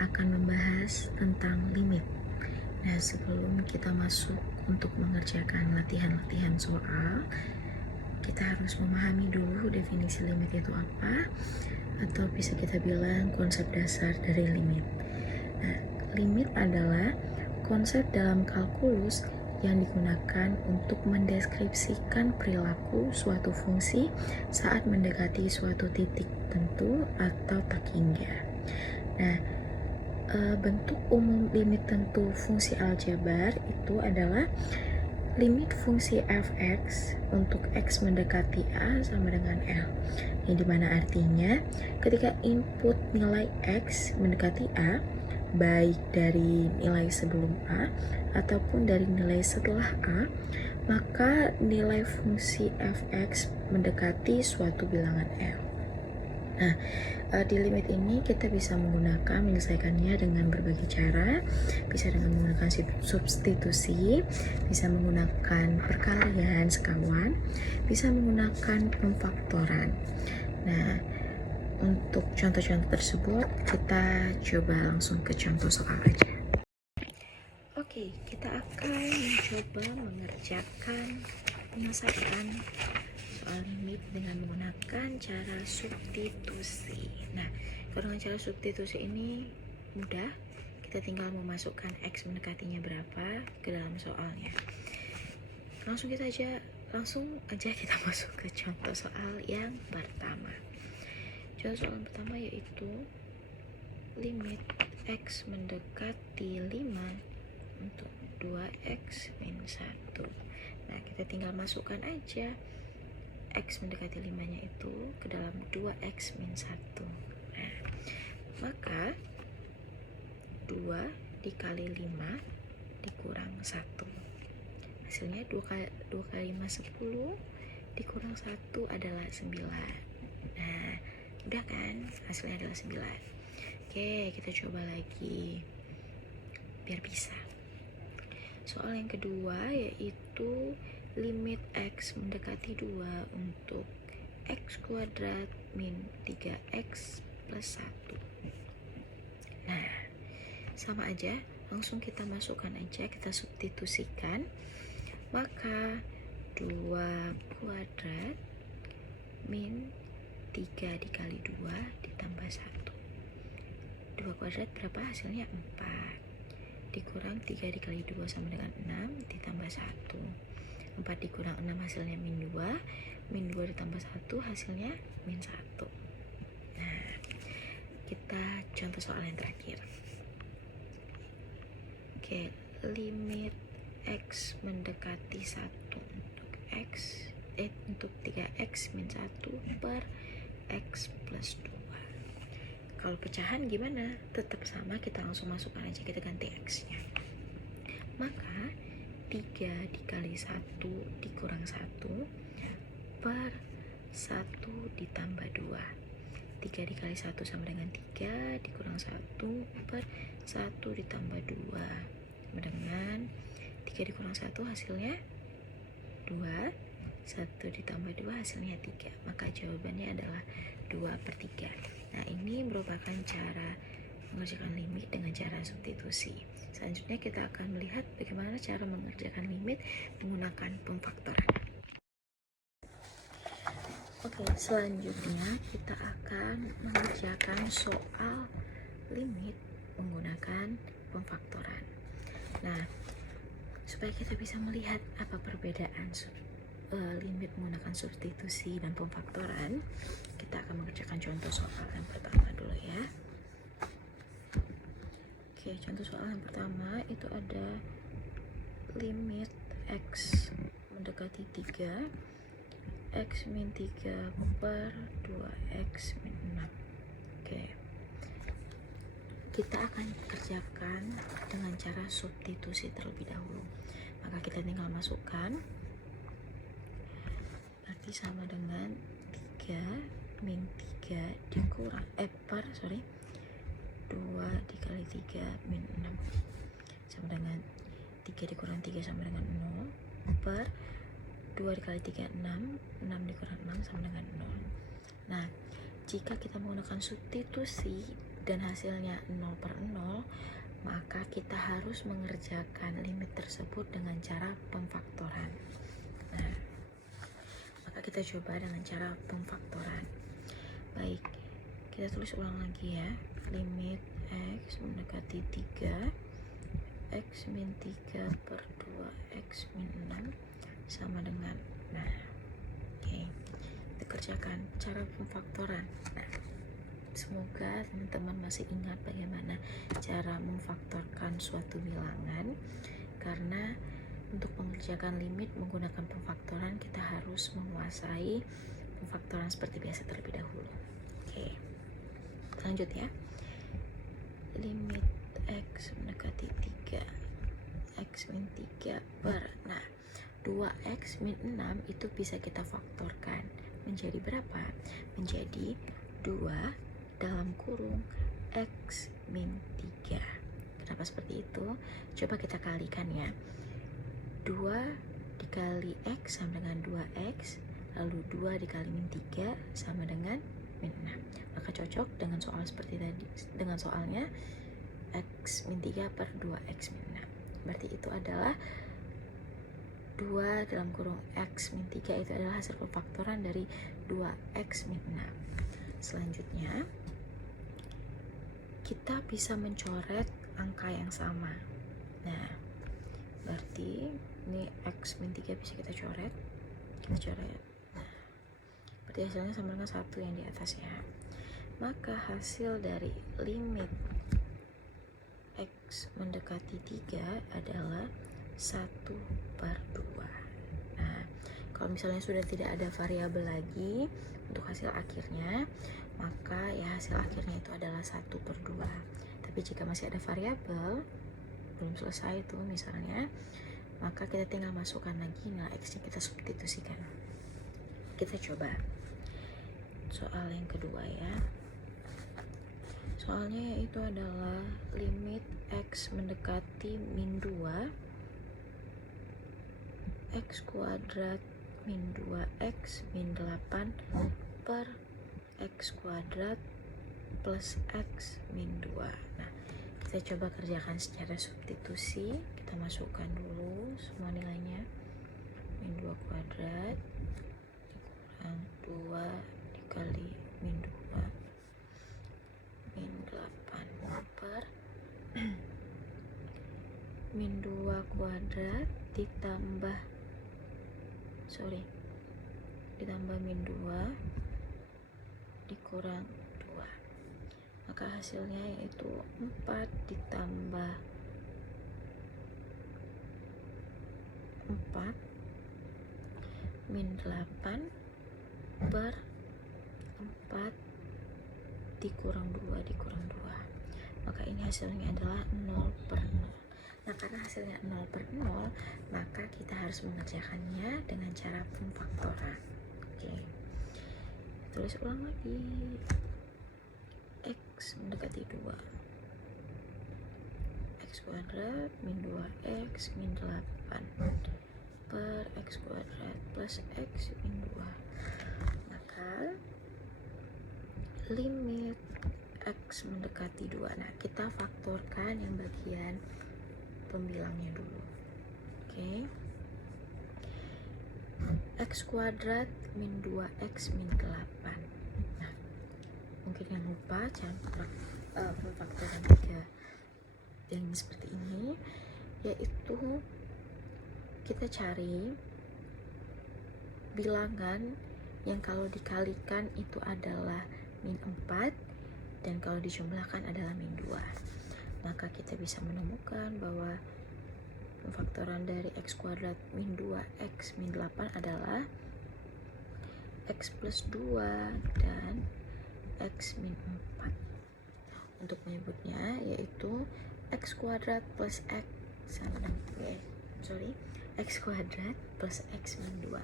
akan membahas tentang limit. Nah, sebelum kita masuk untuk mengerjakan latihan-latihan soal, kita harus memahami dulu definisi limit itu apa, atau bisa kita bilang konsep dasar dari limit. Nah, limit adalah konsep dalam kalkulus yang digunakan untuk mendeskripsikan perilaku suatu fungsi saat mendekati suatu titik tentu atau tak hingga. Nah, bentuk umum limit tentu fungsi aljabar itu adalah limit fungsi f(x) untuk x mendekati a sama dengan L, yang dimana artinya ketika input nilai x mendekati a, baik dari nilai sebelum a ataupun dari nilai setelah a, maka nilai fungsi f(x) mendekati suatu bilangan L. Nah, di limit ini kita bisa menyelesaikannya dengan berbagai cara. Bisa dengan menggunakan substitusi, bisa menggunakan perkalian sekawan, bisa menggunakan pemfaktoran. Nah, untuk contoh-contoh tersebut kita coba langsung ke contoh soal aja. Oke, kita akan mencoba menyelesaikan soal limit dengan menggunakan cara substitusi. Nah, kalau dengan cara substitusi ini mudah, kita tinggal memasukkan x mendekatinya berapa ke dalam soalnya. Langsung aja kita masuk ke contoh soal yang pertama. Contoh soal yang pertama yaitu limit x mendekati 5 untuk 2x min 1. Nah, kita tinggal masukkan aja x mendekati 5 nya itu ke dalam 2x min 1. Nah, maka 2 dikali 5 dikurang 1, hasilnya 2 kali 5 10, dikurang 1 adalah 9. Nah, udah kan, hasilnya adalah 9. Oke, kita coba lagi biar bisa. Soal yang kedua yaitu limit x mendekati 2 untuk x kuadrat min 3x plus 1. Nah, sama aja, langsung kita masukkan aja, kita substitusikan. Maka 2 kuadrat min 3 dikali 2 ditambah 1. 2 kuadrat berapa? Hasilnya 4. Dikurang 3 dikali 2 sama dengan 6 ditambah 1. 4 dikurang 6 hasilnya min 2. Min 2 ditambah 1 hasilnya min 1. Nah, kita contoh soal yang terakhir. Oke, limit x mendekati 1 untuk 3x min 1 per x plus 2. Kalau pecahan gimana? Tetap sama, kita langsung masukkan aja, kita ganti x-nya. Maka 3 dikali 1 dikurang 1 per 1 ditambah 2. 3 dikali 1 sama dengan 3, dikurang 1 per 1 ditambah 2 sama dengan 3 dikurang 1 hasilnya 2, 1 ditambah 2 hasilnya 3. Maka jawabannya adalah 2/3. Nah, ini merupakan cara mengerjakan limit dengan cara substitusi. Selanjutnya kita akan melihat bagaimana cara mengerjakan limit menggunakan pemfaktoran. Oke, selanjutnya kita akan mengerjakan soal limit menggunakan pemfaktoran. Nah, supaya kita bisa melihat apa perbedaan limit menggunakan substitusi dan pemfaktoran, kita akan mengerjakan contoh soal yang pertama dulu ya. Oke, contoh soal yang pertama itu ada limit x mendekati 3, x min 3 per 2x min 6. Oke, kita akan kerjakan dengan cara substitusi terlebih dahulu. Maka kita tinggal masukkan, berarti sama dengan 3 min 3 dikurang per 2 dikali 3 min 6 sama dengan 3 dikurang 3 sama dengan 0 per 2 dikali 3 6, 6 dikurang 6 sama dengan 0. Nah, jika kita menggunakan substitusi dan hasilnya 0/0, maka kita harus mengerjakan limit tersebut dengan cara pemfaktoran. Nah, maka kita coba dengan cara pemfaktoran. Baik, kita tulis ulang lagi ya. Limit x mendekati 3, x min 3 per 2 x min 6 sama dengan, nah oke, kita kerjakan cara pemfaktoran. Nah, semoga teman-teman masih ingat bagaimana cara memfaktorkan suatu bilangan, karena untuk mengerjakan limit menggunakan pemfaktoran kita harus menguasai pemfaktoran seperti biasa terlebih dahulu. Oke, lanjut ya. Limit x mendekati 3, x min 3 per, nah 2x min 6 itu bisa kita faktorkan menjadi berapa? Menjadi 2 dalam kurung x min 3. Kenapa seperti itu? Coba kita kalikan ya. 2 dikali x sama dengan 2x, lalu 2 dikali min 3 sama dengan min 6. Maka cocok dengan soal seperti tadi, dengan soalnya x min 3 per 2x min 6. Berarti itu adalah 2 dalam kurung x min 3 itu adalah hasil pemfaktoran dari 2x min 6. Selanjutnya kita bisa mencoret angka yang sama. Nah, berarti ini x min 3 bisa kita coret. Kita coret. Nah, berarti hasilnya sama dengan 1 yang di atas ya. Maka hasil dari limit x mendekati 3 adalah 1/2. Nah, kalau misalnya sudah tidak ada variabel lagi untuk hasil akhirnya, maka ya hasil akhirnya itu adalah 1/2. Tapi jika masih ada variabel belum selesai itu misalnya, maka kita tinggal masukkan lagi nilai x nya, kita substitusikan. Kita coba soal yang kedua ya. Soalnya itu adalah limit x mendekati min 2, x kuadrat min 2x min 8 per x kuadrat plus x min 2. Nah, kita coba kerjakan secara substitusi. Kita masukkan dulu semua nilainya. Min 2 kuadrat dikurang 2 dikali min 2 min 8 per min 2 kuadrat ditambah min 2 dikurang 2, maka hasilnya yaitu 4 ditambah 4 min 8 per 4 dikurang 2 dikurang 2, maka ini hasilnya adalah 0/0. Nah, karena hasilnya 0/0, maka kita harus mengerjakannya dengan cara pemfaktoran. Oke, tulis ulang lagi. X mendekati 2, x kuadrat min 2x min 8 per x kuadrat plus x min 2. Maka limit x mendekati 2. Nah, kita faktorkan yang bagian pembilangnya dulu. Oke. X kuadrat min 2x min 8. Nah, mungkin yang lupa cara pemfaktoran 3 yang seperti ini, yaitu kita cari bilangan yang kalau dikalikan itu adalah min 4 dan kalau dijumlahkan adalah min 2. Maka kita bisa menemukan bahwa pemfaktoran dari x kuadrat min 2x min 8 adalah x plus 2 dan x min 4. Untuk menyebutnya yaitu x kuadrat plus x sama dengan x kuadrat plus x min 2.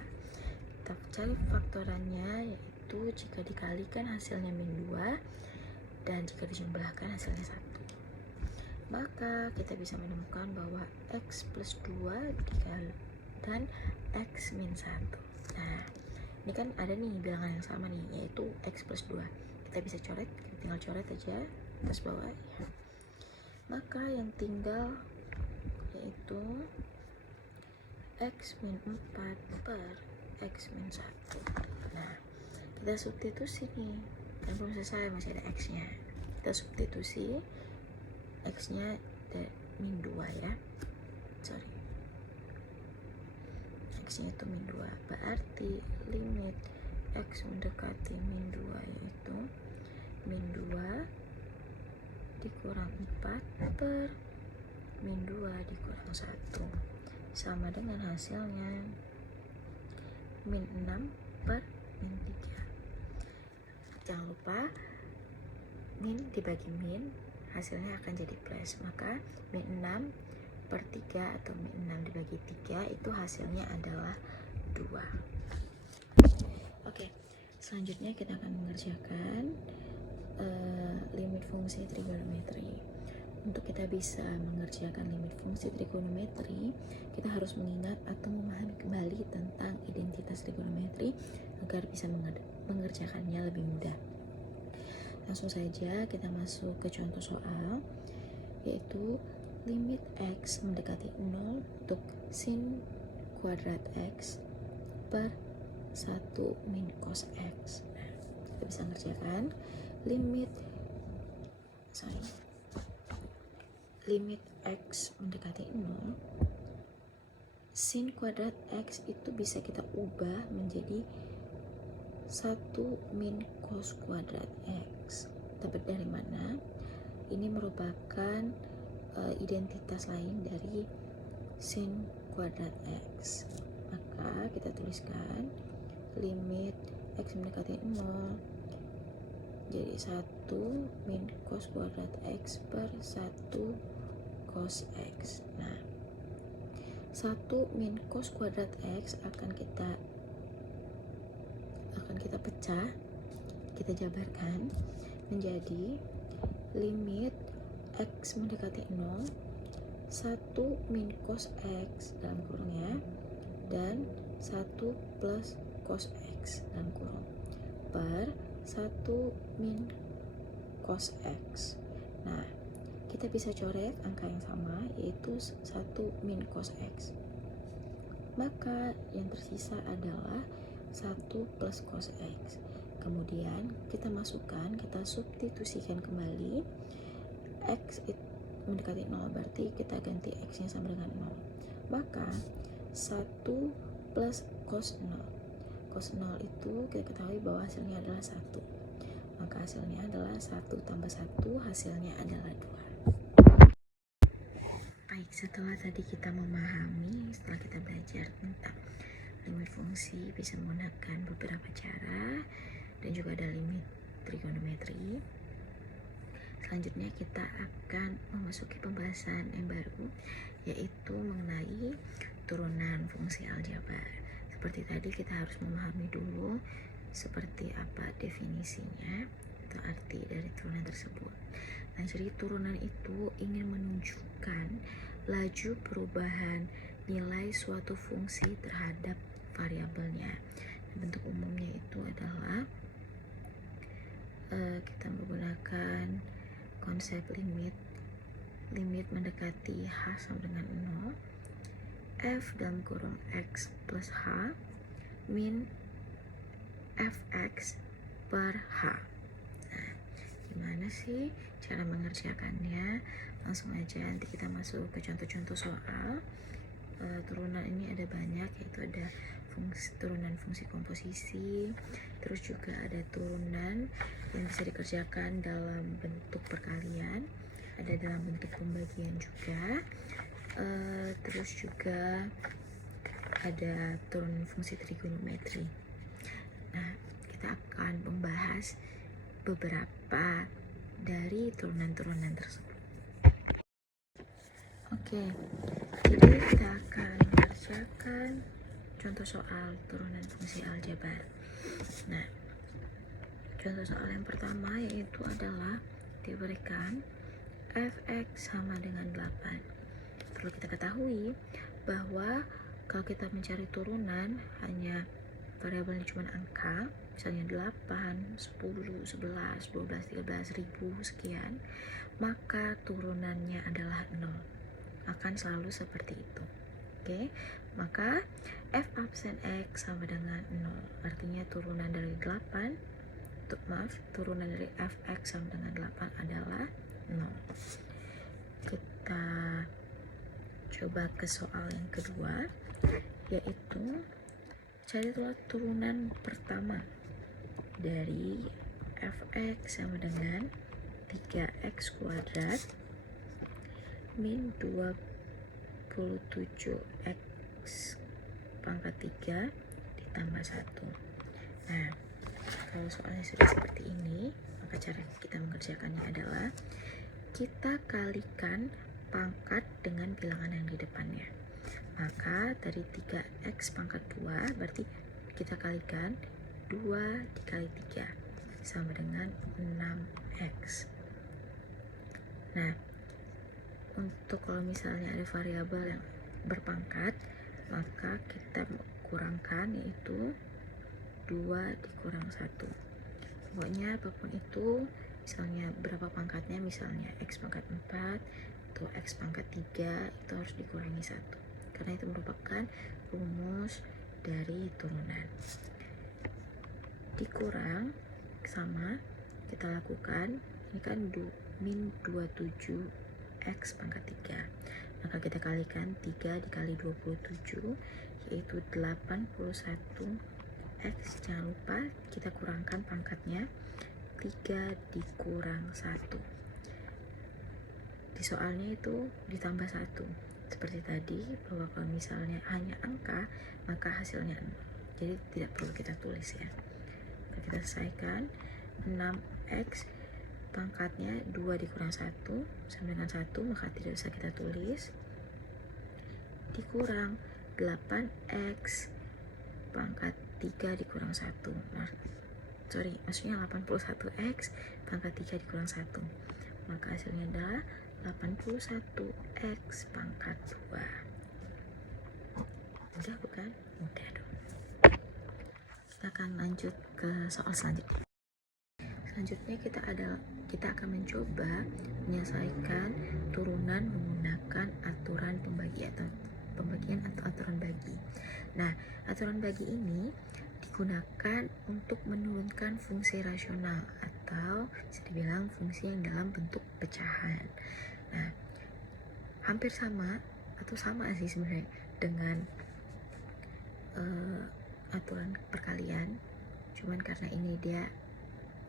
Kita cari faktorannya, yaitu jika dikalikan hasilnya min 2 dan jika dijumlahkan hasilnya 1. Maka kita bisa menemukan bahwa x plus 2 dikali dan x min 1. Nah, ini kan ada nih bilangan yang sama nih, yaitu x plus 2. Kita bisa coret, kita tinggal coret aja. garis bawah ya. Maka yang tinggal yaitu X min 4 per X min 1. Nah, kita substitusi nih, kan belum selesai, masih ada X nya. Kita substitusi X nya min 2 ya, sorry, X nya itu min 2, berarti limit X mendekati min 2 yaitu min 2 dikurang 4 per min 2 dikurang 1, sama dengan hasilnya min 6 per min 3. Jangan lupa min dibagi min hasilnya akan jadi plus, maka min 6 per 3 atau min 6 dibagi 3 itu hasilnya adalah 2. Oke, selanjutnya kita akan mengerjakan limit fungsi trigonometri. Untuk kita bisa mengerjakan limit fungsi trigonometri, kita harus mengingat atau memahami kembali tentang identitas trigonometri agar bisa mengerjakannya lebih mudah. Langsung saja kita masuk ke contoh soal, yaitu limit X mendekati 0 untuk sin kuadrat X per 1 min cos X. Nah, kita bisa mengerjakan limit X mendekati 0, sin kuadrat X itu bisa kita ubah menjadi 1 min cos kuadrat X. Dapat dari mana? Ini merupakan identitas lain dari sin kuadrat X. Maka kita tuliskan limit X mendekati 0 jadi 1 min cos kuadrat X per 1 cos X. Nah, 1 min cos kuadrat X akan kita pecah, kita jabarkan menjadi limit X mendekati 0 1 min cos X dalam kurung ya, dan 1 plus cos X dalam kurung per 1 min cos X. Nah, kita bisa coret angka yang sama, yaitu 1 min cos X. Maka yang tersisa adalah 1 plus cos X. Kemudian kita substitusikan kembali X mendekati 0, berarti kita ganti X nya sama dengan 0. Maka 1 plus cos 0. Cos 0 itu kita ketahui bahwa hasilnya adalah 1. Maka hasilnya adalah 1 tambah 1, hasilnya adalah 2. Baik, setelah tadi kita memahami, setelah kita belajar tentang limit fungsi bisa menggunakan beberapa cara dan juga ada limit trigonometri. Selanjutnya kita akan memasuki pembahasan yang baru, yaitu mengenai turunan fungsi aljabar. Seperti tadi kita harus memahami dulu seperti apa definisinya atau arti dari turunan tersebut. Nah, jadi turunan itu ingin menunjukkan laju perubahan nilai suatu fungsi terhadap variabelnya. Bentuk umumnya itu adalah kita menggunakan konsep limit mendekati H sama dengan 0, F dalam kurung X plus H min Fx per H. Nah, gimana sih cara mengerjakannya? Langsung aja nanti kita masuk ke contoh-contoh soal. Turunan ini ada banyak, yaitu ada turunan fungsi komposisi, terus juga ada turunan yang bisa dikerjakan dalam bentuk perkalian, ada dalam bentuk pembagian juga, terus juga ada turunan fungsi trigonometri. Nah, kita akan membahas beberapa dari turunan-turunan tersebut. Oke, jadi kita akan mengerjakan contoh soal turunan fungsi aljabar. Nah, contoh soal yang pertama yaitu adalah diberikan Fx sama dengan 8. Perlu kita ketahui bahwa kalau kita mencari turunan hanya variabelnya cuma angka, misalnya 8, 10, 11, 12, 13, 1000 sekian, maka turunannya adalah 0. Akan selalu seperti itu. Oke, maka f absen x sama dengan 0. Artinya turunan dari 8, turunan dari fx sama dengan 8 adalah 0. Kita coba ke soal yang kedua, yaitu carilah turunan pertama dari fx sama dengan 3x kuadrat min 27x pangkat 3 ditambah 1. Nah, kalau soalnya sudah seperti ini, maka cara kita mengerjakannya adalah kita kalikan pangkat dengan bilangan yang di depannya. Maka dari 3x pangkat 2 berarti kita kalikan 2 dikali 3 sama dengan 6x. Nah, untuk kalau misalnya ada variabel yang berpangkat, maka kita kurangkan, yaitu 2 dikurang 1. Pokoknya apapun itu, misalnya berapa pangkatnya, misalnya x pangkat 4 atau x pangkat 3, itu harus dikurangi 1, karena itu merupakan rumus dari turunan. Dikurang sama kita lakukan, ini kan min 27x pangkat 3, maka kita kalikan 3 dikali 27, yaitu 81x. Jangan lupa kita kurangkan pangkatnya, 3 dikurang 1. Di soalnya itu ditambah 1, seperti tadi, bahwa kalau misalnya hanya angka maka hasilnya 0, jadi tidak perlu kita tulis ya. Kita selesaikan, 6x pangkatnya 2 dikurang 1 sama dengan 1, maka tidak usah kita tulis, dikurang 8x pangkat 3 dikurang 1. Maksudnya 81x pangkat 3 dikurang 1, maka hasilnya adalah 81x pangkat 2. Mudah bukan? Mudah dong. Kita akan lanjut ke soal selanjutnya. Selanjutnya kita akan mencoba menyelesaikan turunan menggunakan aturan pembagian atau aturan bagi. Nah, aturan bagi ini digunakan untuk menurunkan fungsi rasional atau bisa dibilang fungsi yang dalam bentuk pecahan. Nah, hampir sama atau sama sih sebenarnya dengan aturan perkalian, cuman karena ini dia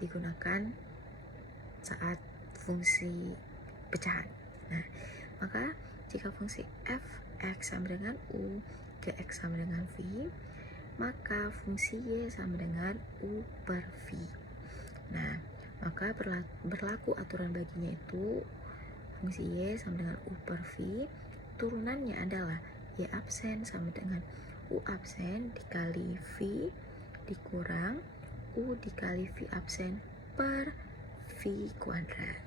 digunakan saat fungsi pecahan. Nah, maka jika fungsi f(x) sama dengan u, gx sama dengan v, maka fungsi y sama dengan u per v. Nah, maka berlaku aturan baginya itu fungsi y sama dengan u per v, turunannya adalah y absen sama dengan u absen dikali v dikurang u dikali v absen per v kuadrat.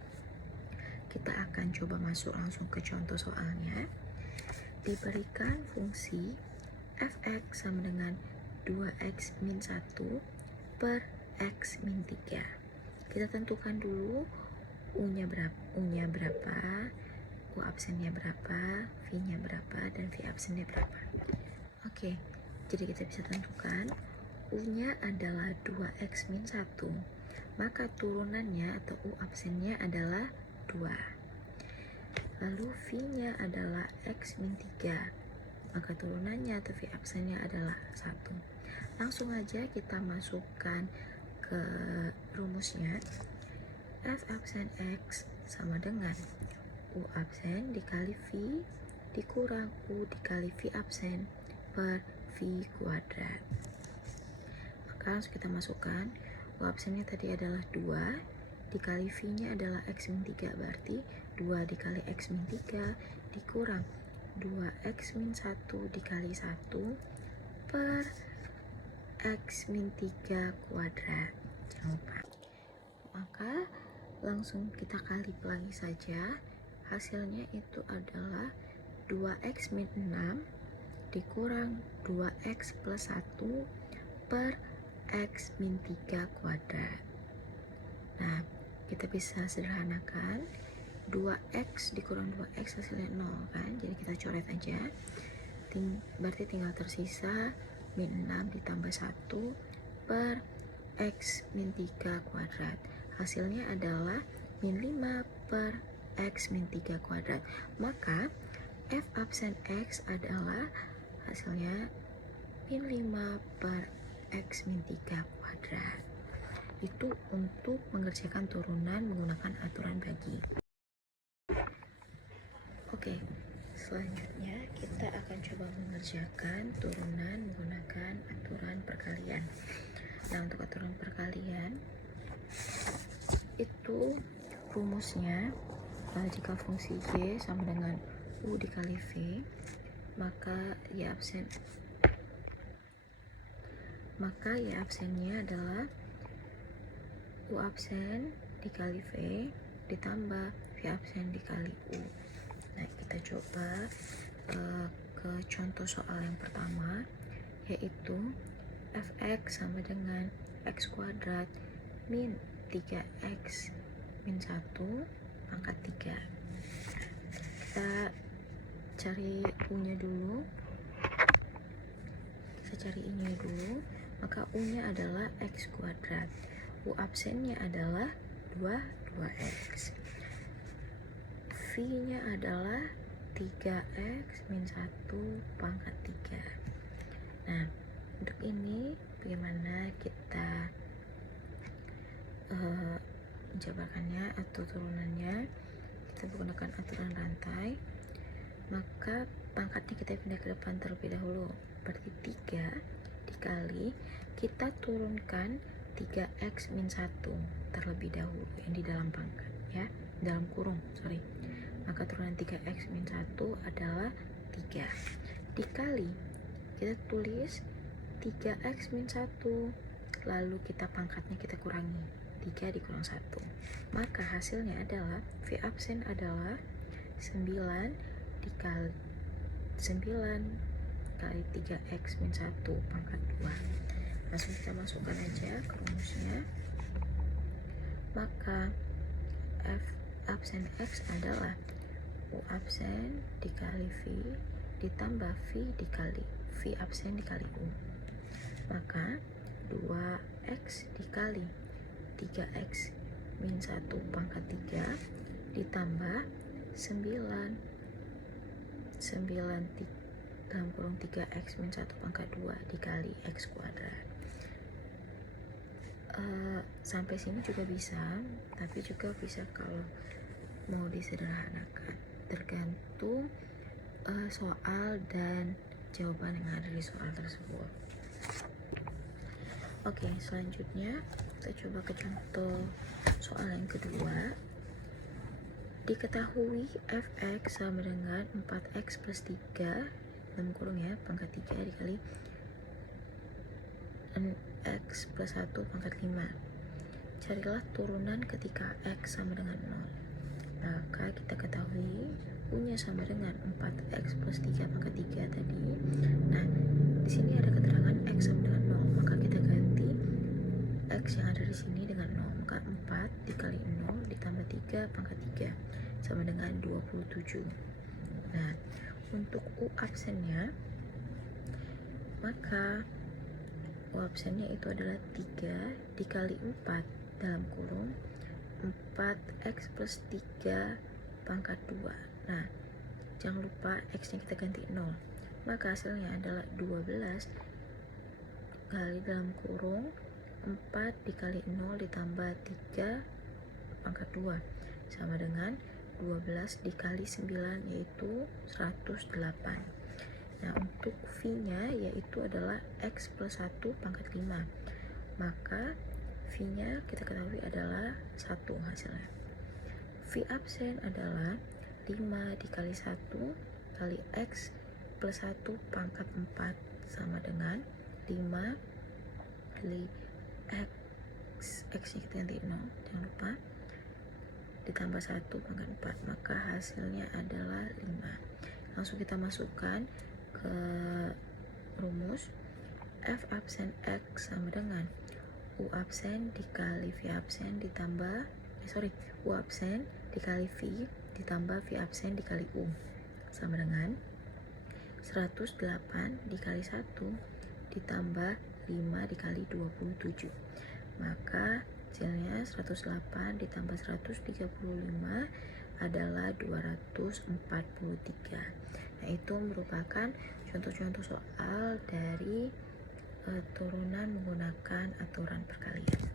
Kita akan coba masuk langsung ke contoh soalnya. Diberikan fungsi fx sama dengan 2x min 1 per x min 3. Kita tentukan dulu u-nya berapa, u absennya berapa, v-nya berapa, dan v absennya berapa. Oke, jadi kita bisa tentukan u-nya adalah 2x min 1, maka turunannya atau u absennya adalah 2. Lalu v-nya adalah x min 3, maka turunannya atau v absennya adalah 1. Langsung aja kita masukkan ke rumusnya. F absen x sama dengan u absen dikali v dikurang u dikali v absen per v kuadrat. Maka langsung kita masukkan, u absennya tadi adalah 2 dikali v-nya adalah x min 3, berarti 2 dikali x min 3 dikurang 2x min 1 dikali 1 per x min 3 kuadrat. Jangan lupa. Maka langsung kita kali lagi saja, hasilnya itu adalah 2x min 6 dikurang 2x plus 1 per X min 3 kuadrat. Nah, kita bisa sederhanakan 2X dikurang 2X hasilnya 0 kan, jadi kita coret aja. Berarti tinggal tersisa min 6 ditambah 1 per X min 3 kuadrat. Hasilnya adalah min 5 per X min 3 kuadrat. Maka F absen X adalah hasilnya min 5 per X min 3 kuadrat. Itu untuk mengerjakan turunan menggunakan aturan bagi. Oke, selanjutnya kita akan coba mengerjakan turunan menggunakan aturan perkalian. Nah, untuk aturan perkalian itu rumusnya jika fungsi Y sama dengan U dikali V, maka Y absennya adalah U absen dikali V ditambah V absen dikali U. Nah, kita coba ke contoh soal yang pertama, yaitu Fx sama dengan X kuadrat min 3X min 1 pangkat 3. Kita cari U-nya dulu. Maka U-nya adalah X kuadrat. U absennya adalah 2X. V-nya adalah 3X min 1 pangkat 3. Nah, untuk ini bagaimana kita menjabarkannya atau turunannya? Kita menggunakan aturan rantai, maka pangkatnya kita pindah ke depan terlebih dahulu. Berarti 3 dikali, kita turunkan 3X min 1 terlebih dahulu yang di dalam pangkat, ya, dalam kurung, maka turunan 3X min 1 adalah 3 dikali, kita tulis 3X min 1, lalu kita pangkatnya kita kurangi 3 dikurang 1, maka hasilnya adalah V absen adalah 9 dikali 3X min 1 pangkat 2. Langsung kita masukkan aja ke rumusnya. Maka F absen X adalah U absen dikali V ditambah V absen dikali U. Maka 2X dikali 3X min 1 pangkat 3 ditambah 9 dalam kurung 3X min 1 pangkat 2 dikali X kuadrat. Sampai sini juga bisa, tapi juga bisa kalau mau disederhanakan, tergantung soal dan jawaban yang ada di soal tersebut. Oke, selanjutnya kita coba ke contoh soal yang kedua. Diketahui Fx sama dengan 4X plus 3 dalam kurung ya, pangkat 3 dikali X plus 1 pangkat 5. Carilah turunan ketika X sama dengan 0. Maka kita ketahui U-nya sama dengan 4X plus 3 pangkat 3 tadi. Nah, di sini ada keterangan X sama dengan 0, maka kita ganti X yang ada di sini dengan 0. Maka 4 dikali 0 ditambah 3 pangkat 3 sama dengan 27. Nah, untuk U absennya, maka U absennya itu adalah 3 dikali 4 dalam kurung 4X plus 3 pangkat 2. Nah, jangan lupa X nya kita ganti 0, maka hasilnya adalah 12 kali dalam kurung 4 dikali 0 ditambah 3 pangkat 2 sama dengan 12 dikali 9, yaitu 108. Nah, untuk V-nya yaitu adalah X plus 1 pangkat 5. Maka V-nya kita ketahui adalah 1 hasilnya. V absen adalah 5 dikali 1 kali X plus 1 pangkat 4 sama dengan 5 kali X nya kita ganti 0, jangan lupa, ditambah 1 pangkat 4, maka hasilnya adalah 5. Langsung kita masukkan ke rumus. F absen X sama dengan U absen dikali V absen ditambah U absen dikali V ditambah V absen dikali U sama dengan 108 dikali 1 ditambah 5 dikali 27. Maka hasilnya 108 ditambah 135 adalah 243. Nah, itu merupakan contoh-contoh soal dari turunan menggunakan aturan perkalian.